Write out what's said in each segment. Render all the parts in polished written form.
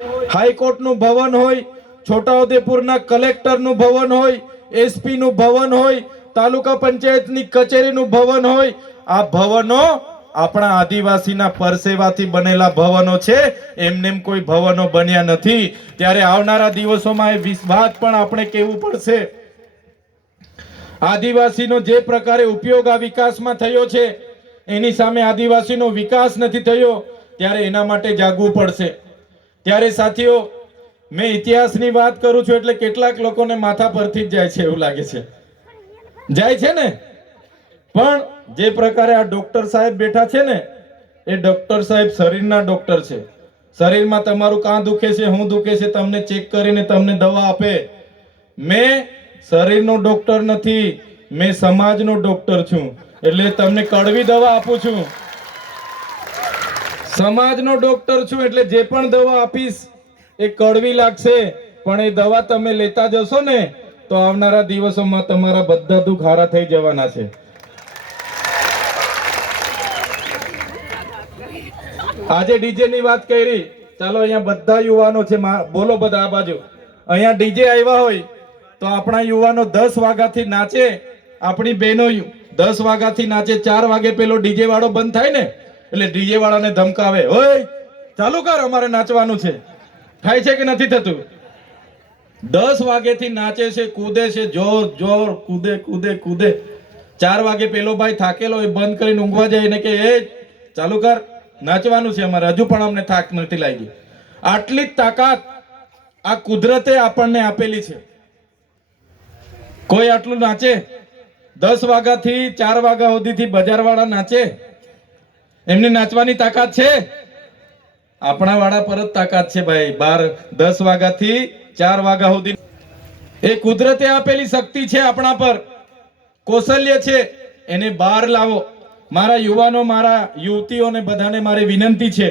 હાઈકોર્ટનું ભવન હોય, છોટાઉદેપુરના કલેક્ટરનું ભવન હોય, એસપીનું ભવન હોય, તાલુકા પંચાયતની કચેરીનું ભવન હોય, આ ભવનો આપણા આદિવાસીના પરસેવાથી બનેલા ભવનો છે. એમનેમ કોઈ ભવનો બન્યા નથી. ત્યારે આવનારા દિવસોમાં એ વાત પણ આપણે કહેવું પડશે. આદિવાસીનો જે પ્રકારે ઉપયોગ આ વિકાસમાં થયો છે એની સામે આદિવાસીનો વિકાસ નથી થયો, ત્યારે એના માટે જાગવું પડશે. ત્યારે સાથીઓ, મેં ઇતિહાસની વાત કરું છું એટલે કેટલાક લોકોને માથા પરથી જ જાય છે એવું લાગે છે. જાય છે ને? પણ જે પ્રકારે આ ડોક્ટર સાહેબ બેઠા છે ને, એ ડોક્ટર સાહેબ શરીરના ડોક્ટર છે. શરીરમાં તમારું કાં દુખે છે, હું દુખે છે, તમને ચેક કરીને તમને દવા આપે. મેં શરીરનો ડોક્ટર નથી, મેં સમાજનો ડોક્ટર છું. એટલે તમને કડવી દવા આપું છું. સમાજનો ડોક્ટર છું એટલે જે પણ દવા આપીશ એ કડવી લાગશે, પણ એ દવા તમે લેતા જશો ને તો આવનારા દિવસોમાં તમારા બધા દુઃખ હારા થઈ જવાના છે. આજે ડીજે ની વાત કરી, ચાલો અહીંયા બધા યુવાનો છે, બોલો બધા આ બાજુ. અહીંયા ડીજે આવ્યા હોય તો આપણા યુવાનો 10 વાગ્યાથી નાચે, આપણી બહેનો 10 વાગ્યાથી નાચે, 4 વાગે પેલો ડીજે વાળો બંધ થાય ને એટલે ડીજે વાળાને ધમકાવે, ઓય ચાલુ કર, અમારે નાચવાનું છે. થાય છે કે નથી થતું? 10 વાગેથી નાચે છે, કૂદે છે, જોર જોર કૂદે કૂદે કૂદે. 4 વાગે પેલો ભાઈ થાકેલો એ બંધ કરીને ઊંઘવા જાય ને કે એ ચાલુ કર, નાચવાનું છે અમારે, હજુ પણ અમને થાક નથી લાગી. આટલી જ તાકાત આ કુદરતે આપણને આપેલી છે. કોઈ આટલું નાચે? 10 વાગ્યાથી 4 વાગ્યા સુધીથી બજાર વાળા નાચે? એમની નાચવાની તાકાત છે? આપણા વાળા પર જ તાકાત છે ભાઈ. 10 વાગ્યાથી 4 વાગ્યા સુધી એ કુદરતે આપેલી શક્તિ છે આપણા પર, કૌશલ્ય છે, એને બહાર લાવો. મારા યુવાનો, મારા યુવતીઓને બધાને મારી વિનંતી છે,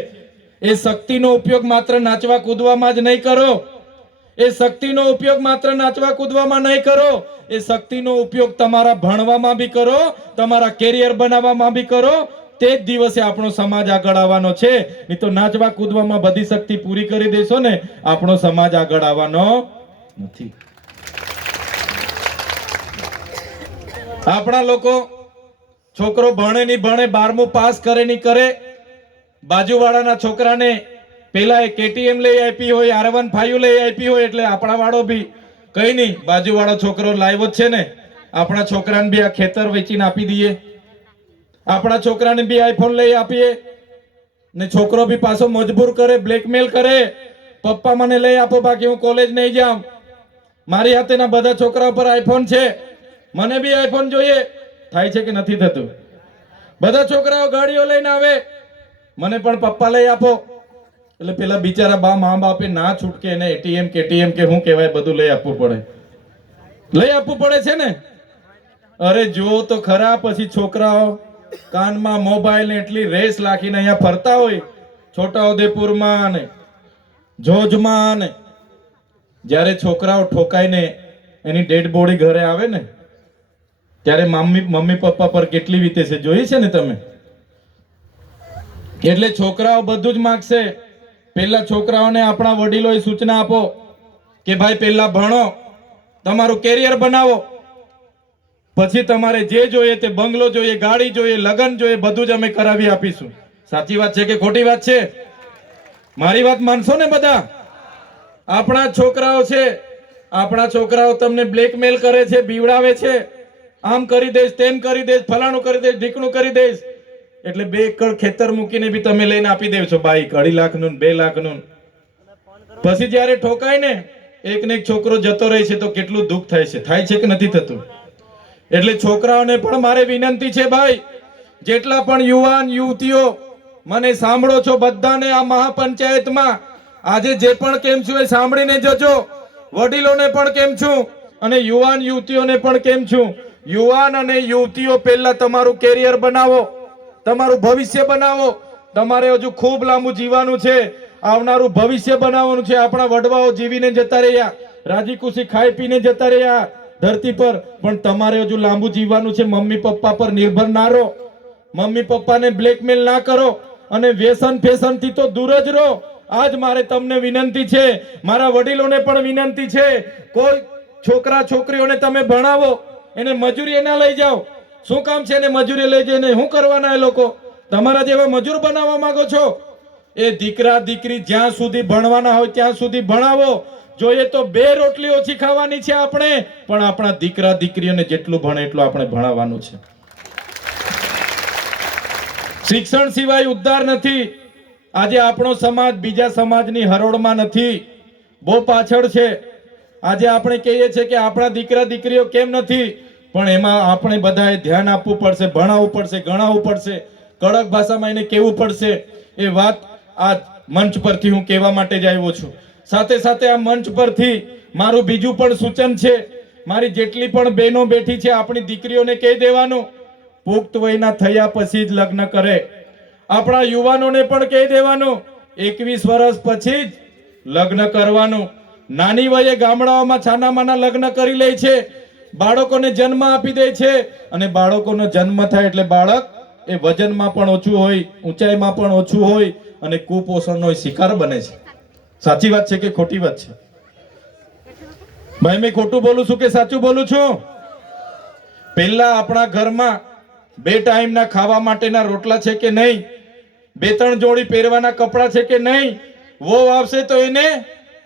એ શક્તિનો ઉપયોગ માત્ર નાચવા કૂદવામાં જ નહીં કરો. એ શક્તિનો ઉપયોગ માત્ર નાચવા કૂદવામાં નહીં કરો, એ શક્તિનો ઉપયોગ તમારા ભણવામાં બી કરો, તમારા કેરિયર બનાવવામાં બી કરો. તે જ દિવસે આપણો સમાજ આગળ આવવાનો છે. નહીં તો નાચવા કૂદવામાં બધી શક્તિ પૂરી કરી દેશો ને, આપણો સમાજ આગળ આવવાનો નથી. આપણા લોકો, છોકરો ભણે નહીં ભણે, 12મું પાસ કરે નહીં કરે, બાજુવાળાના છોકરાને પેલા KTM લઈ આપી હોય, R15 લઈ આપી હોય, એટલે આપણા વાળો બી કઈ નહીં, બાજુવાળો છોકરો લાવ્યો જ છે ને, આપણા છોકરાને બી આ ખેતર વેચીને આપી દઈએ, આપણા છોકરાને બી આઈફોન લઈ આપીએ ને છોકરો બી પાછો મજબૂર કરે, બ્લેકમેલ કરે, પપ્પા મને લઈ આપો બાકી હું કોલેજ નહીં જામ. મારી હાથેના બધા છોકરાઓ પર આઈફોન છે, મને બી આઈફોન જોઈએ. થાય છે કે નથી થતું? બધા છોકરાઓ ગાડીઓ લઈને આવે, મને પણ પપ્પા લઈ આપો. એટલે પેલા બિચારા મા બાપે ના છૂટકે એને ATM KTM કે શું કહેવાય બધું લઈ આપવું પડે. લઈ આપવું પડે છે ને? અરે જો તો ખરા, પછી છોકરાઓ કાનમાં મોબાઈલ ને એટલી રેસ લાખીને અહીંયા ફરતા હોય, છોટાઉદેપુરમાં ને જોજમાં ને. જ્યારે છોકરાઓ ઠોકાઈને એની ડેડ બોડી ઘરે આવે ને ત્યારે મમ્મી પપ્પા પર કેટલી વીતે છે, જોઈ છે ને તમે? એટલે છોકરાઓ બધું જ માંગશે. પેલા છોકરાઓને આપણા વડીલોએ સૂચના આપો કે ભાઈ પહેલા ભણો, તમારું કેરિયર બનાવો, પછી તમારે જે જોઈએ તે બંગલો જોઈએ, ગાડી જોઈએ, લગ્ન જોઈએ, બધું જ અમે કરાવી આપીશું. સાચી વાત છે કે ખોટી વાત છે? મારી વાત માનશો ને બધા? આપણા છોકરાઓ છે, આપણા છોકરાઓ તમને બ્લેકમેલ કરે છે, બીવડાવે છે, આમ કરી દઈશ, તેમ કરી દઈશ, ફલાણું કરી દઈશ, ઢીકણું કરી દઈશ. એટલે 2 એકર ખેતર મૂકીને બી તમે લઈને આપી દેવ છો બાઈક, 2.5 લાખનું 2 લાખનું. પછી જયારે ઠોકાય ને એક ને એક છોકરો જતો રહે છે તો કેટલું દુઃખ થાય છે. થાય છે કે નથી થતું? એટલે છોકરાઓને પણ મારે વિનંતી છે ભાઈ, જેટલા પણ યુવાન યુવતીઓ મને સાંભળો છો, બધાને આ મહાપંચાયતમાં આજે જે પણ કેમ છું એ સાંભળીને જજો. વડીલોને પણ કેમ છું અને યુવાન યુવતીઓને પણ કેમ છું. યુવાન અને યુવતીઓ પહેલા તમારું કેરિયર બનાવો, તમારું ભવિષ્ય બનાવો. તમારે હજુ ખૂબ લાંબુ જીવવાનું છે, આવનારું ભવિષ્ય બનાવવાનું છે. આપણા વડવાઓ જીવીને જતા રહ્યા, રાજી ખુશી ખાઈ પીને જતા રહ્યા ધરતી પર, પણ તમારે હજુ લાંબુ જીવવાનું છે. મમ્મી પપ્પા પર નિર્ભર ના રહો, મમ્મી પપ્પાને બ્લેકમેલ ના કરો અને વ્યસન ફેશન થી તો દૂર જ રહો. આજ મારે તમને વિનંતી છે, મારા વડીલોને પણ વિનંતી છે, કોઈ છોકરા છોકરીઓને તમે ભણાવો, એને મજૂરી ના લઈ જાઓ. શું કામ છે એને મજૂરી લઈ જઈને શું કરવાના? એ લોકો તમારા જેવા મજૂર બનાવવા માંગો છો? એ દીકરા દીકરી જ્યાં સુધી ભણવાના હોય ત્યાં સુધી ભણાવો. જોઈએ તો 2 રોટલી ઓછી ખાવાની છે આપણે, પણ આપણા દીકરા દીકરીઓને જેટલું ભણે એટલું આપણે ભણાવવાનું છે. શિક્ષણ સિવાય ઉદ્ધાર નથી. આજે આપણો સમાજ બીજા સમાજની હરોળમાં નથી, બહુ પાછળ છે. આજે આપણે કહીએ છીએ કે આપણા દીકરા દીકરીઓ કેમ નથી, પણ એમાં આપણે બધાએ ધ્યાન આપવું પડશે, ભણાવવું પડશે, ગણાવવું પડશે, કડક ભાષામાં એને કહેવું પડશે. એ વાત આ મંચ પરથી હું કહેવા માટે જ આવ્યો છું. સાથે સાથે આ મંચ પરથી મારું બીજું પણ સૂચન છે, મારી જેટલી પણ બહેનો બેઠી છે, આપણી દીકરીઓને કહી દેવાનું, પુખ્ત વયના થયા પછી જ લગ્ન કરે. આપણા યુવાનોને પણ કહી દેવાનું, 21 વર્ષ પછી જ લગ્ન કરવાનું. નાની વયે ગામડાઓમાં છાનામાના લગ્ન કરી લે છે, બાળકોને જન્મ આપી દે છે, અને બાળકોનો જન્મ થાય એટલે બાળક એ વજનમાં પણ ઓછું હોય, ઊંચાઈમાં પણ ઓછું હોય, અને કુપોષણનો શિકાર બને છે. સાચી વાત છે કે ખોટી વાત છે? ભાઈ મેં ખોટું બોલું છું કે સાચું બોલું છું? પહેલા આપણા ઘરમાં 2 ટાઈમના ખાવા માટેના રોટલા છે કે નહીં? 2-3 જોડી પહેરવાના કપડા છે કે નહીં? વહુ આવશે તો એને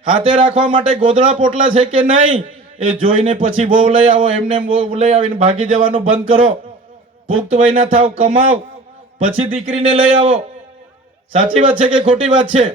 હાથે રાખવા માટે ગોદડા પોટલા છે કે નહીં? એ જોઈને પછી વહુ લઈ આવો, એમને વહુ લઈ આવીને ભાગી જવાનું બંધ કરો. પુખ્ત વયના થાવ, કમાવ, પછી દીકરીને લઈ આવો. સાચી વાત છે કે ખોટી વાત છે?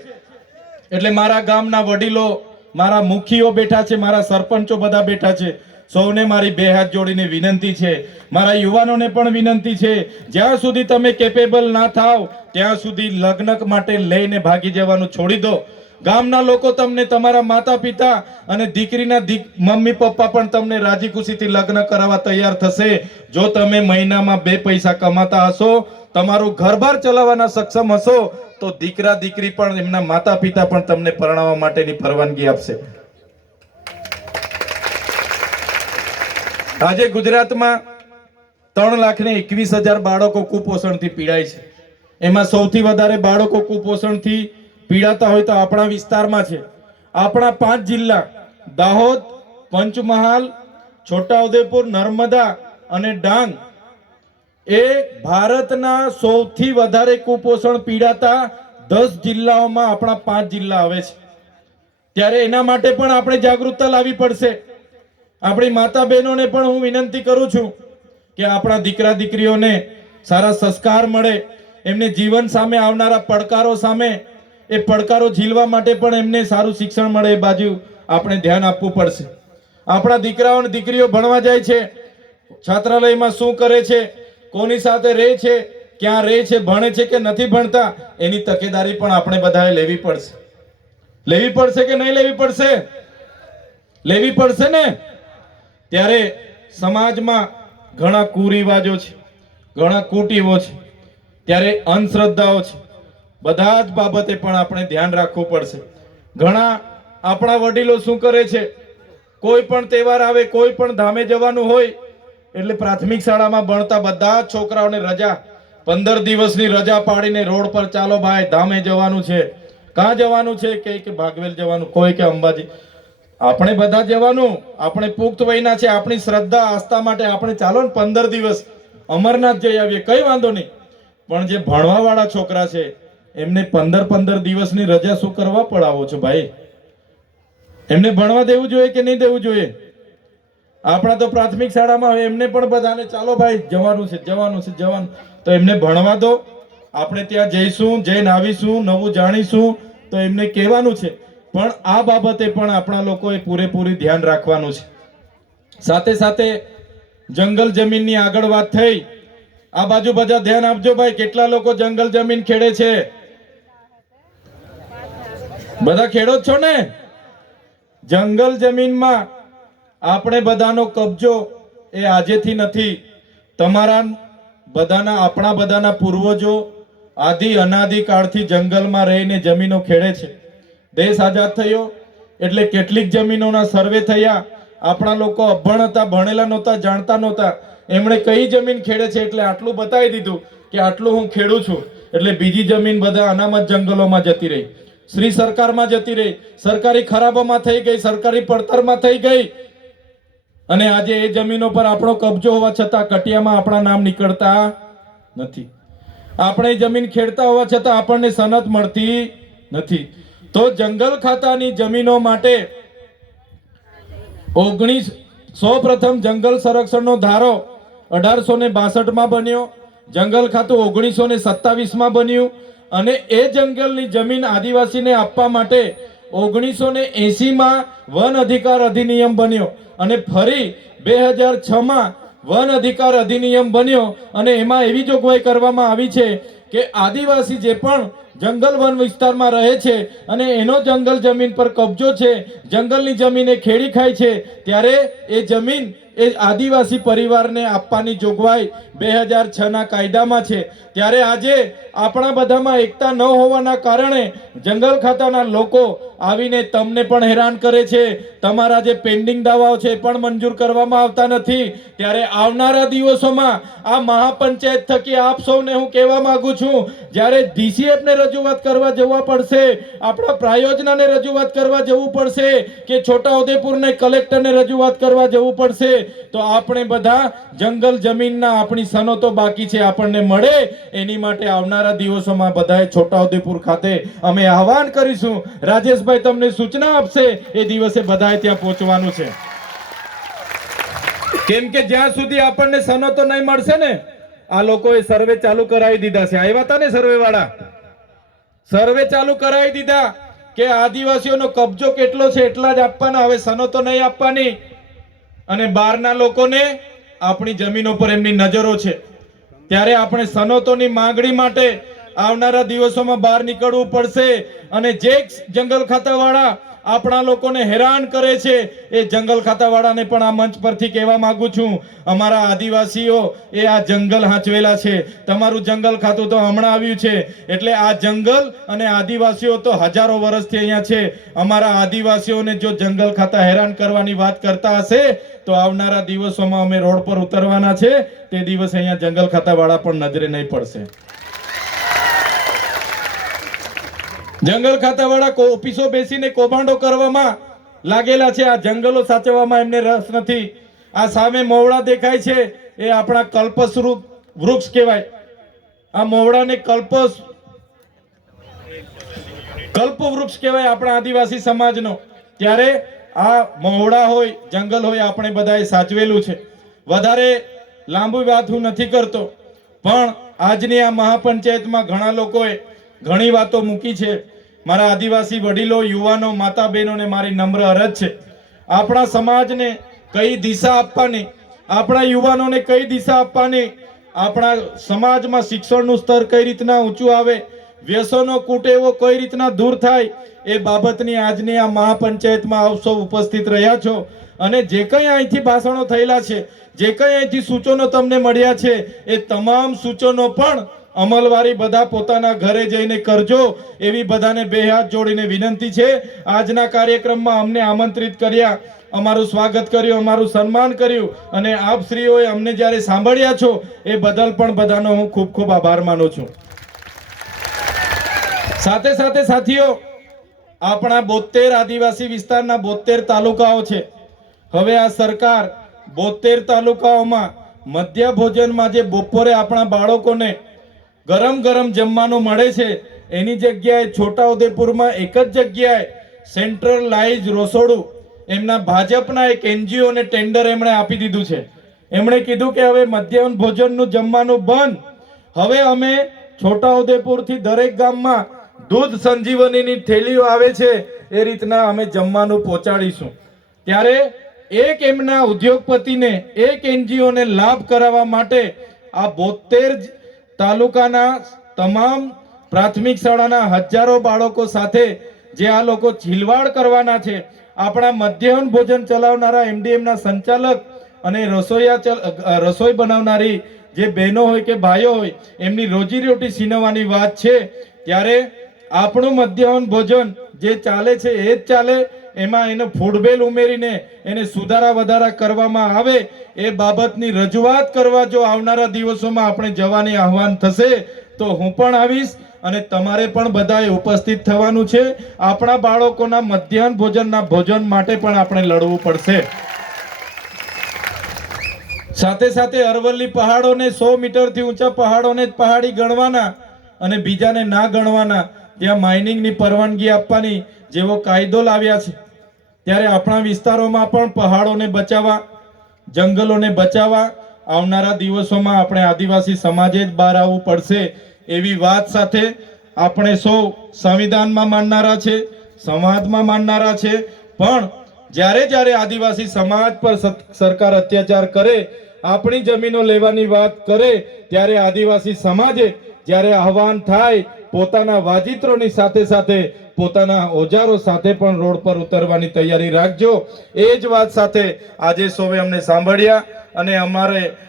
એટલે મારા ગામના વડીલો, મારા મુખીઓ બેઠા છે, મારા સરપંચો બધા બેઠા છે, સૌને મારી 2 હાથ જોડીને વિનંતી છે, મારા યુવાનોને પણ વિનંતી છે, જ્યાં સુધી તમે કેપેબલ ના થાવ ત્યાં સુધી લગ્ન માટે લઈને ભાગી જવાનું છોડી દો. ગામના લોકો તમને, તમારા માતા પિતા અને દીકરીના મમ્મી પપ્પા પણ તમને રાજી ખુશીથી લગ્ન કરાવવા તૈયાર થશે, જો તમે મહિનામાં 2 પૈસા કમાતા હશો, તમારું ઘરબાર ચલાવવાના સક્ષમ હશો, તો દીકરા દીકરી પણ, એમના માતા પિતા પણ તમને પરણાવવા માટેની પરવાનગી આપશે. આજે ગુજરાતમાં 3,21,000 બાળકો કુપોષણથી પીડાય છે. એમાં સૌથી વધારે બાળકો કુપોષણથી પીડાતા હોય તો આપણા વિસ્તારમાં છે. આપણા 5 જિલ્લા દાહોદ, પંચમહાલ, છોટાઉદેપુર, નર્મદા અને ડાંગ એ ભારતના સૌથી વધારે કુપોષણ પીડાતા 10 જિલ્લાઓમાં આપણા 5 જિલ્લા આવે છે. ત્યારે એના માટે પણ આપણે જાગૃતતા લાવવી પડશે. આપણી માતા બહેનોને પણ હું વિનંતી કરું છું કે આપણા દીકરા દીકરીઓને સારા સંસ્કાર મળે, એમને જીવન સામે આવનારા પડકારો સામે, એ પડકારો ઝીલવા માટે પણ એમને સારું શિક્ષણ મળે, એ બાજુ આપણે ધ્યાન આપવું પડશે. આપણા દીકરાઓ અને દીકરીઓ ભણવા જાય છે, છાત્રાલયમાં શું કરે છે, કોની સાથે રહે છે, ક્યાં રહે છે, ભણે છે કે નથી ભણતા, એની તકેદારી પણ આપણે બધાએ લેવી પડશે. લેવી પડશે કે નહીં લેવી પડશે? લેવી પડશે ને. ત્યારે સમાજમાં ઘણા કુરિવાજો છે, ઘણા કુટીવો છે, ત્યારે અંધશ્રદ્ધાઓ છે, બધા જ બાબતે પણ આપણે ધ્યાન રાખવું પડશે. ઘણા આપણા વડીલો શું કરે છે, કોઈ પણ તહેવાર આવે, કોઈ પણ ધામે જવાનું હોય એટલે પ્રાથમિક શાળામાં ભણતા બધા જ છોકરાઓને રજા, 15 દિવસની રજા પાડીને રોડ પર, ચાલો ભાઈ ધામે જવાનું છે. ક્યાં જવાનું છે? કે ભાગવેલ જવાનું, કોઈ કે અંબાજી. આપણે બધા જવાનું, આપણે પુખ્ત વયના છે, આપણી શ્રદ્ધા આસ્થા માટે આપણે ચાલો ને 15 દિવસ અમરનાથ જઈ આવીએ, કઈ વાંધો નહીં. પણ જે ભણવા વાળા છોકરા છે એમને 15 દિવસની રજા શું કરવા પડાવો છો ભાઈ? એમને ભણવા દેવું જોઈએ કે નહીં દેવું જોઈએ? આપણા તો પ્રાથમિક શાળામાં હોય, એમને પણ બધાને ચાલો ભાઈ જવાનું છે, જવાનું છે, જવાનું, તો એમને ભણવા દો. આપણે ત્યાં જઈશું, જઈને આવીશું, નવું જાણીશું, તો એમને કહેવાનું છે. પણ આ બાબતે પણ આપણા લોકોએ પૂરેપૂરી ધ્યાન રાખવાનું છે. સાથે સાથે જંગલ જમીનની આગળ વાત થઈ, આ બાજુ બધા ધ્યાન આપજો ભાઈ. કેટલા લોકો જંગલ જમીન ખેડે છે? બધા ખેડો છો ને? જંગલ જમીનમાં આપણે બધાનો કબજો એ આજેથી નથી. તમારા બધાના, આપણા બધાના પૂર્વજો આદિ અનાદિ કાળથી જંગલમાં રહીને જમીનો ખેડે છે. દેશ આઝાદ થયો એટલે કેટલીક જમીનોના સર્વે થયા. આપણા લોકો અભણ હતા, ભણેલા નહોતા, જાણતા નહોતા. એમણે કઈ જમીન ખેડે છે એટલે આટલું બતાવી દીધું કે આટલું હું ખેડું છું, એટલે બીજી જમીન બધા અનામત જંગલોમાં જતી રહી. શ્રી સરકારમાં જતી રહી, સરકારી ખરાબોમાં થઈ ગઈ, સરકારી પડતરમાં થઈ ગઈ, અને આજે એ જમીનો પર આપણો કબજો હોવા છતાં કટિયામાં આપણા નામ નીકળતા નથી. આપણે જમીન ખેડતા હોવા છતાં આપણને સનદ મળતી નથી. તો જંગલ ખાતાની જમીનો માટે સૌપ્રથમ જંગલ સંરક્ષણનો ધારો 1862 બન્યો, જંગલ ખાતું 1927 બન્યું, અને એ જંગલની જમીન આદિવાસીને આપવા માટે 1980 વન અધિકાર અધિનિયમ બન્યો, અને ફરી 2006 વન અધિકાર અધિનિયમ બન્યો, અને એમાં એવી જોગવાઈ કરવામાં આવી છે કે આદિવાસી જે પણ જંગલ વન વિસ્તારમાં રહે છે અને એનો જંગલ જમીન પર કબજો છે, જંગલની જમીન એ ખેડી ખાય છે, ત્યારે એ જમીન એ આદિવાસી પરિવારને આપવાની જોગવાઈ 2006 કાયદામાં છે. ત્યારે આજે આપણા બધામાં એકતા ન હોવાના કારણે જંગલ ખાતાના લોકો આવીને તમને પણ હેરાન કરે છે, તમારા જે પેન્ડિંગ દાવાઓ છે પણ મંજૂર કરવામાં આવતા નથી. ત્યારે આવનારા દિવસોમાં આ મહાપંચાયત થકી આપ સૌને હું કહેવા માંગુ છું, જ્યારે DCF ને રજૂઆત કરવા જવા પડશે, આપણા પ્રાયોજનાને રજૂઆત કરવા જવું પડશે, કે છોટાઉદેપુરને કલેક્ટરને રજૂઆત કરવા જવું પડશે, તો આપણે બધા જંગલ જમીનના આપણી સનતો બાકી છે આપણને મળે, એની માટે આવનારા દિવસોમાં બધાએ છોટાઉદેપુર ખાતે અમે આહવાન કરીશું. રાજેશભાઈ તમને સૂચના આપશે, એ દિવસે બધાએ ત્યાં પહોંચવાનું છે. કેમ કે જ્યાં સુધી આપણને સનતો નહીં મળશે ને, આ લોકોએ સર્વે ચાલુ કરાવી દીધા છે. આવ્યા હતા ને સર્વે વાળા, સર્વે ચાલુ કરાવી દીધા કે આદિવાસીઓનો કબજો કેટલો છે એટલા જ આપવાના, હવે સનતો નહીં આપવાની. અને બહારના લોકોને આપણી જમીનો પર એમની નજરો છે. ત્યારે આપણે સનતોની માંગણી માટે આવનારા દિવસોમાં બહાર નીકળવું પડશે. અને જે જંગલ ખાતાવાળા આપણા લોકોને હેરાન કરે છે, એ જંગલ ખાતાવાળાને પણ આ મંચ પરથી કહેવા માંગુ છું, અમારા આદિવાસીઓ એ આ જંગલ હાંચવેલા છે. તમારું જંગલ ખાતું તો હમણાં આવ્યું છે, એટલે આ જંગલ અને આદિવાસીઓ તો હજારો વર્ષથી અહીંયા છે. અમારા આદિવાસીઓને જો જંગલ ખાતા હેરાન કરવાની વાત કરતા હશે તો આવનારા દિવસોમાં અમે રોડ પર ઉતરવાના છે. તે દિવસે અહીંયા જંગલ ખાતાવાળા પણ નજરે નહીં પડશે. જંગલ ખાતાવાળા ઓફિસો બેસીને કૌભાંડો કરવામાં લાગેલા છે, આ જંગલો સાચવવામાં એમને રસ નથી. આ સામે મોવડા દેખાય છે, એ આપણા કલ્પસ વૃક્ષ કહેવાય. આ મોવડાને કલ્પ વૃક્ષ કહેવાય આપણા આદિવાસી સમાજનો. ત્યારે આ મોવડા હોય, જંગલ હોય, આપણે બધાએ સાચવેલું છે. વધારે લાંબુ વાત હું નથી કરતો, પણ આજની આ મહાપંચાયતમાં ઘણા લોકોએ ઘણી વાતો મૂકી છે. મારા આદિવાસી વડીલો, યુવાનો, માતા બહેનોને મારી નમ્ર અરજ છે, આપણા સમાજને કઈ દિશા આપવાની, આપણા યુવાનોને કઈ દિશા આપવાની, આપણા સમાજમાં શિક્ષણનું સ્તર કઈ રીતના ઊંચું આવે, વ્યસનો કુટેવો કઈ રીતના દૂર થાય, એ બાબતની આજની આ મહાપંચાયતમાં આપ સૌ ઉપસ્થિત રહ્યા છો. અને જે કંઈ અહીંથી ભાષણો થયેલા છે, જે કંઈ અહીંથી સૂચનો તમને મળ્યા છે, એ તમામ સૂચનો પણ અમલવારી બધા પોતાના ઘરે જઈને કરજો, એવી બધાને બે હાથ જોડીને વિનંતી છે. આજના કાર્યક્રમમાં અમને આમંત્રિત કર્યા, અમારું સ્વાગત કર્યું, અમારું સન્માન કર્યું, અને આપ શ્રીઓએ અમને જ્યારે સાંભળ્યા છો એ બદલ પણ બધાનો હું ખૂબ ખૂબ આભાર માનું છું. સાથે સાથે સાથીઓ, આપણા 72 આદિવાસી વિસ્તારના 72 તાલુકાઓ છે. હવે આ સરકાર 72 તાલુકાઓમાં મધ્ય ભોજનમાં જે બપોરે આપણા બાળકોને ગરમ ગરમ જમવાનું મળે છે, એની જગ્યાએ છોટાઉદેપુરમાં એક જ જગ્યાએ સેન્ટ્રલાઇઝ રસોડું એમના ભાજપના એક NGO ને ટેન્ડર એમણે આપી દીધું છે. એમણે કીધું કે હવે મધ્યાહન ભોજનનું જમવાનું બંધ, હવે અમે છોટાઉદેપુરથી દરેક ગામમાં દૂધ સંજીવનીની થેલીઓ આવે છે એ રીતના અમે જમવાનું પહોંચાડીશું. ત્યારે એક એમના ઉદ્યોગપતિને, એક NGO ને લાભ કરાવવા માટે આ 72 તાલુકાના તમામ પ્રાથમિક શાળાના હજારો બાળકો સાથે જે આ લોકો ચીલવાડ કરવાના છે, આપણા મધ્યાહન ભોજન ચલાવનારા MDM ના સંચાલક અને રસોઈ બનાવનારી જે બહેનો હોય કે ભાઈઓ હોય, એમની રોજીરોટી છીનવવાની વાત છે. ત્યારે આપણું મધ્યાહન ભોજન જે ચાલે છે એ જ ચાલે, એમાં એનો ફૂડબેલ ઉમેરીને એને સુધારા વધારા કરવામાં આવે, એ બાબતની રજૂઆત કરવા જો આવનારા દિવસોમાં આપણે જવાની આહવાન થશે તો હું પણ આવીશ અને તમારે પણ બધાએ ઉપસ્થિત થવાનું છે. આપણા બાળકોના મધ્યાહન ભોજનના ભોજન માટે પણ આપણે લડવું પડશે. સાથે સાથે અરવલ્લી પહાડોને 100 મીટરથી ઊંચા પહાડોને જ પહાડી ગણવાના અને બીજાને ના ગણવાના, ત્યાં માઇનિંગની પરવાનગી આપવાની જેવો કાયદો લાવ્યા છે, ત્યારે આપણા વિસ્તારોમાં પણ પહાડોને બચાવવા, જંગલોને બચાવવા આવનારા દિવસોમાં આપણે આદિવાસી સમાજે જ બહાર આવવું પડશે. એવી વાત સાથે આપણે સૌ સંવિધાનમાં માનનારા છે, સમાજમાં માનનારા છે, પણ જ્યારે જ્યારે આદિવાસી સમાજ પર સરકાર અત્યાચાર કરે, આપણી જમીનો લેવાની વાત કરે, ત્યારે આદિવાસી સમાજે જ્યારે આહવાન થાય, પોતાના વાજિત્રોની સાથે સાથે પોતાના ઓજારો સાથે પણ રોડ પર ઉતરવાની તૈયારી રાખજો. એ જ વાત સાથે આજે સૌએ અમને સાંભળ્યા અને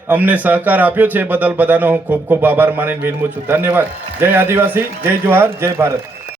અમને સહકાર આપ્યો છે, એ બદલ બધાનો હું ખૂબ ખૂબ આભાર માનીને વિરમું છું. ધન્યવાદ. જય આદિવાસી, જય જોહાર, જય ભારત.